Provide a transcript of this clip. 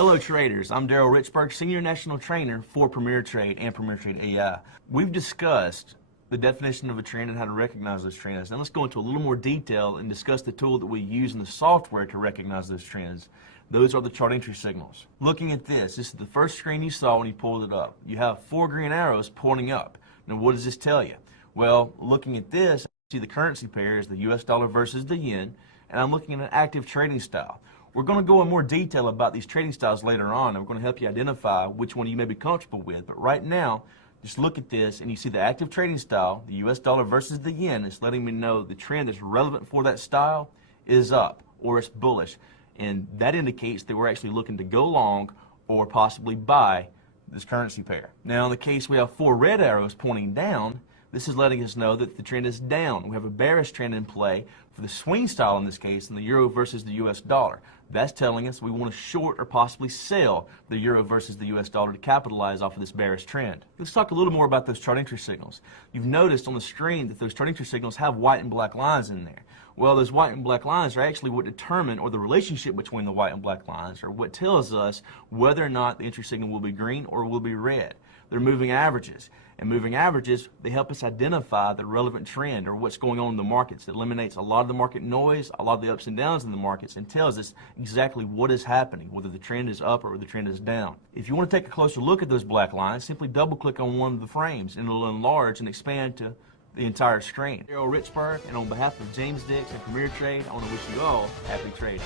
Hello traders, I'm Daryl Richburg, Senior National Trainer for PremiereTrade and PremiereTrade AI. We've discussed the definition of a trend and how to recognize those trends. Now let's go into a little more detail and discuss the tool that we use in the software to recognize those trends. Those are the chart entry signals. Looking at this is the first screen you saw when you pulled it up. You have 4 green arrows pointing up. Now what does this tell you? Well, looking at this, I see the currency pair is the US dollar versus the yen, and I'm looking at an active trading style. We're going to go in more detail about these trading styles later on, and we're going to help you identify which one you may be comfortable with. But right now, just look at this and you see the active trading style, the US dollar versus the yen. It's letting me know the trend that's relevant for that style is up or it's bullish. And that indicates that we're actually looking to go long or possibly buy this currency pair. Now in the case we have 4 red arrows pointing down, this is letting us know that the trend is down. We have a bearish trend in play for the swing style in this case in the euro versus the US dollar. That's telling us we want to short or possibly sell the euro versus the US dollar to capitalize off of this bearish trend. Let's talk a little more about those chart entry signals. You've noticed on the screen that those chart entry signals have white and black lines in there. Well, those white and black lines are actually what determine, or the relationship between the white and black lines, or what tells us whether or not the entry signal will be green or will be red. They're moving averages. And moving averages, they help us identify the relevant trend or what's going on in the markets. It eliminates a lot of the market noise, a lot of the ups and downs in the markets, and tells us exactly what is happening, whether the trend is up or the trend is down. If you want to take a closer look at those black lines, simply double click on one of the frames and it'll enlarge and expand to the entire screen. Daryl Richburg, and on behalf of James Dix and PremiereTrade, I want to wish you all happy trading.